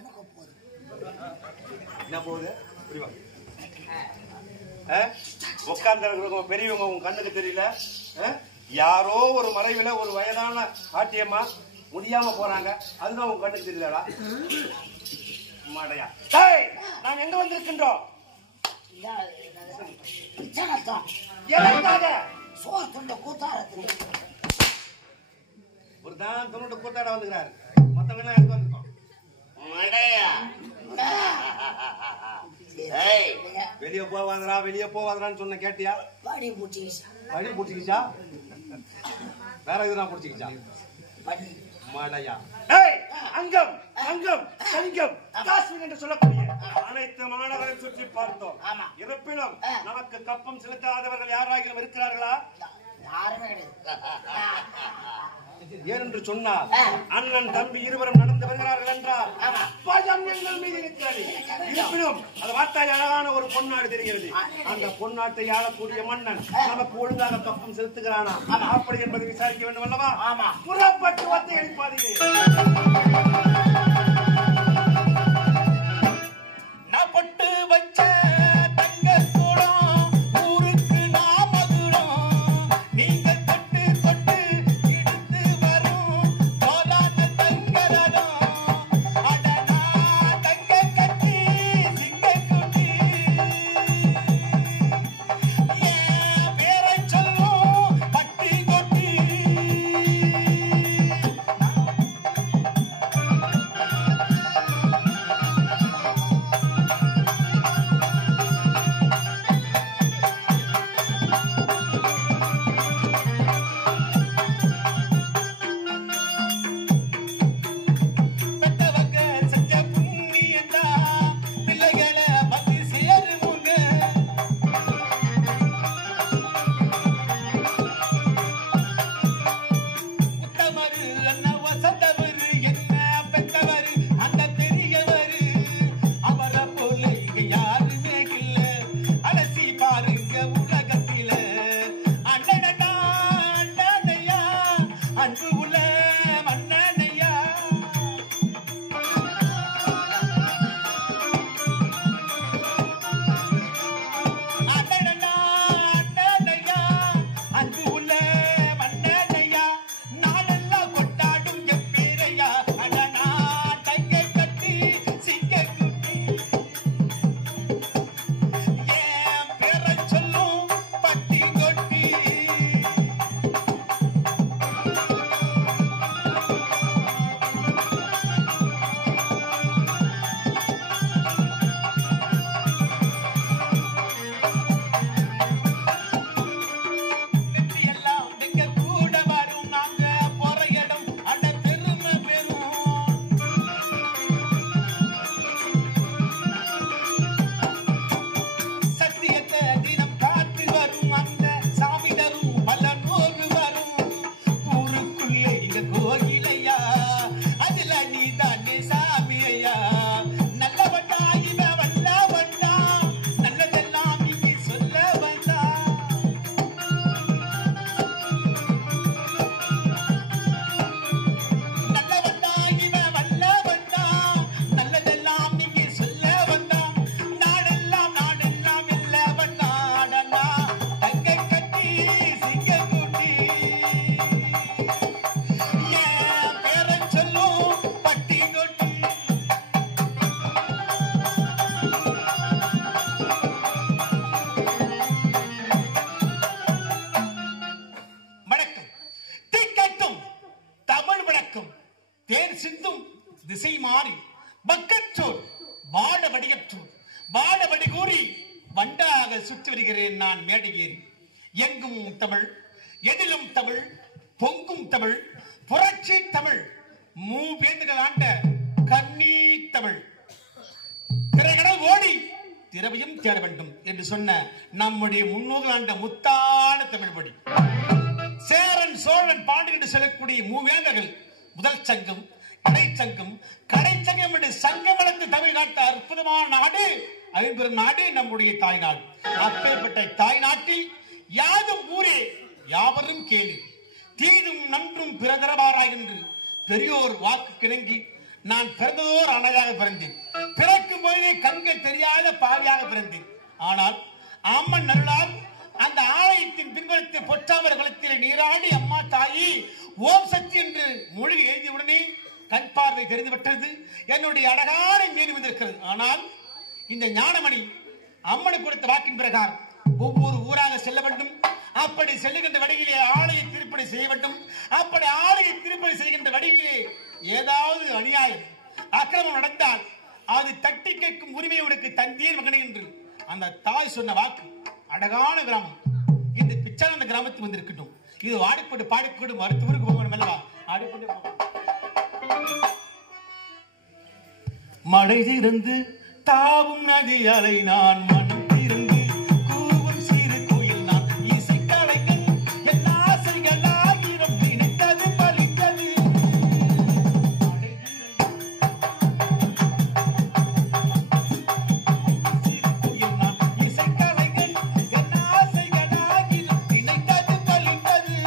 கண்ணுக்கு போகுது. என்ன போகுது? புரியுமா? உட்கார்ந்து பெரியவங்க உங்க கண்ணுக்கு தெரியல. யாரோ ஒரு மறைவில ஒரு வயதான பாட்டியம்மா முடியாம போறாங்க, அதுதான் உங்க கண்ணுக்கு தெரியலடா. மாடையா நாங்க எங்க வந்திருக்கின்றோம்? சோறு துண்ட கூத்தாரத்துக்கு ஒரு தான் துண்டு கூத்தாட வந்துக்கிறாரு. மத்தவங்க எங்க வந்திருக்கோம்? வெளியே போவாதரா வெளியே போவாதரான்னு சொன்ன கேட்டியா? படி பிடிச்சிக்கிச்சா? படி பிடிச்சிக்கிச்சா? வேற எதுனா பிடிச்சிக்கிச்சா? மடையா அங்கம் அங்கம் கலிங்கம் காஷ்மீர் என்று சொல்லக்கூடிய அனைத்து மாநகரம் சுற்றி பார்த்தோம். இருப்பினும் நமக்கு கப்பம் செலுத்தாதவர்கள் யாராகிலும் இருக்கிறார்களா? யாருமே கிடையாது. ஏனென்று சொன்னால் அண்ணன் தம்பி இருவரும் நடந்து வருகிறார்கள் என்றால் பயம் எங்கள் மீது இருக்கிறது. இருப்பினும் அதை பார்த்தா அழகான ஒரு பொன்னாடு தெரிகிறது. அந்த பொன்னாட்டை ஆளக்கூடிய மன்னன் நமக்கு ஒழுங்காக கப்பம் செலுத்துகிறானா அப்படி என்பதை விசாரிக்க வேண்டும் அல்லவா? புறப்பட்டு வந்து எழுப்பாதீர்கள். நான் பொட்டு வச்ச தங்க கூடம் ஊருக்கு நான் மகுடம். நீங்க தொட்டு தொட்டு இடித்து வரும் சோலான தங்கரடம். அடனா தங்க கட்டி சிங்க குட்டி ஏன் பேரை சொல்லும் பட்டி கொட்டி. பெத்தவங்க செஞ்ச புண்ணியந்தா பிள்ளைகளை பத்தி சேருமுங்க. உத்தமரு என்ன வசந்தவரு என்ன பெத்தவரு அந்த பெரியவரு. அவரை போல இங்க யாருமே இல்ல. அலசி பாருங்க உலகத்தில. அண்ணனடா அண்ணனையா அன்பு உள்ள மன்னனையா. அண்ணனடா அண்ணனையா அன்பு உள்ள மன்னனையா. நாளெல்லாம் கொண்டாடும் எப்பேரையா. அடனா தைக்க கட்டி சிங்க குட்டி ஏன் பேரை சொல்லும் பட்டி கொட்டி. எல்லாம் எங்க கூட வரும். நாங்க போற இடம் அட பெருமை பெறும். சத்தியத்தை தினம் காத்து வரும். அந்த சாமி தரும் பல நோக்கு வரும். ஊருக்குள்ளே இந்த கோயிலையா அதுல நீ தானே சாமி ஐயா. நல்லவண்டா இவன் வல்லவண்டா நல்லதெல்லாம் இங்கே சொல்ல வந்தா. நல்லவண்டா இவன் வல்லவண்டா நல்லதெல்லாம் இங்கே சொல்ல வந்தா. நாடெல்லாம் இல்ல வந்தா. அடனா தங்க கட்டி சிங்க குட்டி ஏன் பேரை சொல்லும் பட்டி கொட்டி. வணக்கம். தீக்கட்டும் தமிழ் வணக்கம். தேர் சிந்தும் திசை மாறி பக்கற்றோர் வாட வடிகற்றோர் வாட வடி கூறி வண்டாக சுற்றி வருகிறேன் நான் மேடையேறி. எங்கும் தமிழ் எதிலும் தமிழ் பொங்கும் தமிழ் புரட்சி தமிழ் மூவேந்துகள் ஆண்ட கன்னி தமிழ். திரைகடல் ஓடி திரவியம் தேட வேண்டும் என்று சொன்ன நம்முடைய முன்னோர்கள் ஆண்ட முத்தான தமிழ் மொழி. சேரன் சோழன் பாண்டியன் என்று சொல்லக்கூடிய மூவேந்தர்கள் முதல் சங்கம் கடைச்சங்கம் கடைச்சங்கம் என்று சங்கம் வளர்ந்து தமிழ்நாட்டு அற்புதமான நாடு ஐம்பெரும் நாடு நம்முடைய தாய்நாடு. அப்பேற்பட்ட தாய்நாட்டில் யாதும் ஊரே யாவரும் கேளு தீதும் நன்றும் பிறதரவாராய் என்று பெரியோர் வாக்கு கிணங்கி நான் பிறந்ததோர் அணையாக பிறந்தேன். பிறக்கும் போதே கண்கள் தெரியாத பாவியாக பிறந்தேன். ஆனால் அம்மன் நருளால் அந்த ஆலயத்தின் பின்புறத்தில் பொற்றாமர குளத்திலே நீராடி அம்மா தாயி ஓம் சக்தி என்று மொழி எழுதியவுடனே கண் பார்வை தெரிந்துவிட்டது. என்னுடைய அழகான மீறி வந்திருக்கிறது. ஆனால் இந்த ஞானமணி அம்மனுக்கு கொடுத்த வாக்கின் பிரகாரம் ஒவ்வொரு ஊராக செல்ல வேண்டும். அப்படி செல்லுகின்ற வழியிலே ஆலய திருப்பணி செய்ய வேண்டும். அப்படி ஆலய திருப்பணி செய்கின்ற வழியிலே ஏதாவது அநியாயம் அக்கிரமம் நடந்தால் அது தட்டி கேட்கும் உரிமை உனக்கு தந்தீர் மகனே என்று அந்த தாய் சொன்ன வாக்கு. அழகான கிராமம். இந்த பிச்சானந்த கிராமத்துக்கு வந்திருக்கட்டும். இது ஆடிக்கொண்டு பாடிக்கொண்டு மருத்துவருக்கு போகணும் அல்லவா? ஆடிக்கொண்டு மழை திறந்து தாவும் நதி அலை நான் மனம் திறந்து கூவும் சிறு கோயில் நான் இசை கலைஞன் என் ஆசைகள் ஆயிரம் நினைத்தது பலித்தது. சிறு கோயில் நான் இசை கலைஞன் என் ஆசைகள் ஆயிரம் நினைத்தது பலித்தது.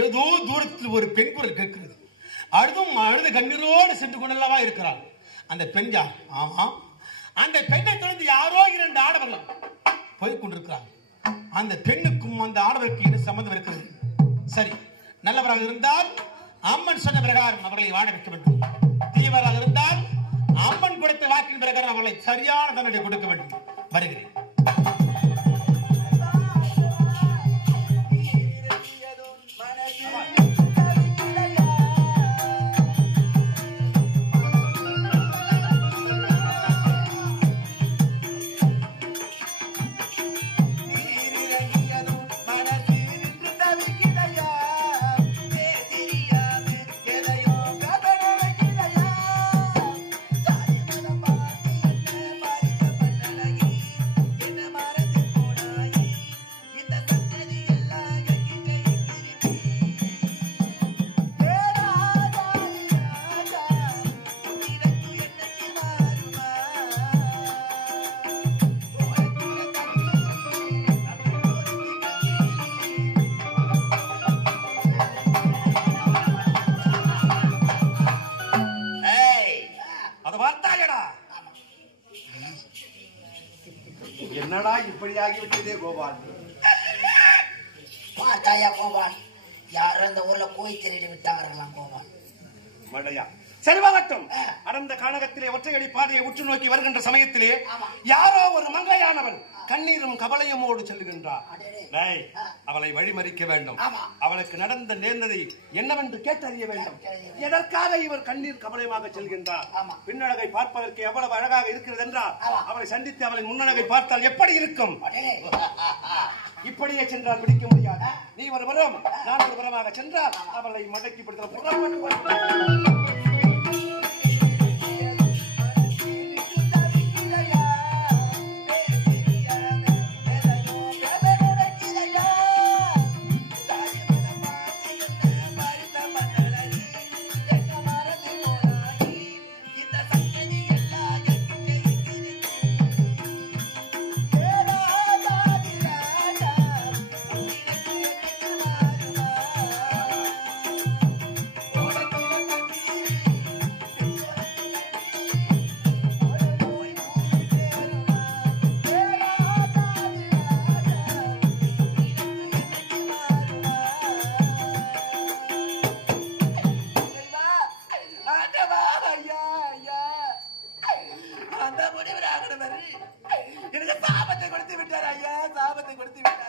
ஏதோ தூரத்தில் ஒரு பெண் குரல் கேட்கிறது. அழுது கண்ணீரோடு சென்று கொண்டல்லவா இருக்கிறாள். அந்த பெண் யார்? ஆமா, அந்த பெண்ணை தொடர்ந்து யாரோ 2 ஆடவர்கள் போய் கொண்டிருக்கிறார். அந்த பெண்ணுக்கும் அந்த ஆடவருக்கு என்ன சம்பந்தம் இருக்கிறது? சரி, நல்லவராக இருந்தால் அம்மன் சொன்ன பிரகாரம் அவர்களை வாழ வைக்க வேண்டும். தீவராக இருந்தால் அம்மன் கொடுத்த வாக்கின் பிரகாரம் அவர்களை சரியான தண்டனை கொடுக்க வேண்டும். வருகிறேன். என்னடா இப்படியாகிவிட்டதே கோபால்? பார்த்தாயா கோபால், யாரும் இந்த ஊர்ல போய் திருடி விட்டார்களாம் கோபால். மடையா செல்வாகட்டும். அடர்ந்த கானகத்திலே ஒற்றையடி பாதையை உற்று நோக்கி வருகின்ற சமயத்திலே யாரோ ஒரு மங்கையானவன் கண்ணீரும் கவலையுமோடு செல்கின்றார். அவளை வழிமறிக்க வேண்டும். அவளுக்கு நடந்த நேர்ந்ததை என்னவென்று கேட்டறிய வேண்டும். எதற்காக இவர் கண்ணீர் கவலையமாக செல்கின்றார்? பின்னழகை பார்ப்பதற்கு எவ்வளவு அழகாக இருக்கிறது என்றால் அவளை சந்தித்து அவளின் முன்னழகை பார்த்தால் எப்படி இருக்கும்? இப்படியே சென்றால் பிடிக்க முடியாது. நீ ஒரு புறம் நான் ஒரு புறமாக சென்றால் அவளை மடக்கி பிடித்த எனக்கு சாபத்தை கொடுத்து விட்டார் ஐயா, சாபத்தை கொடுத்து விட்டார்.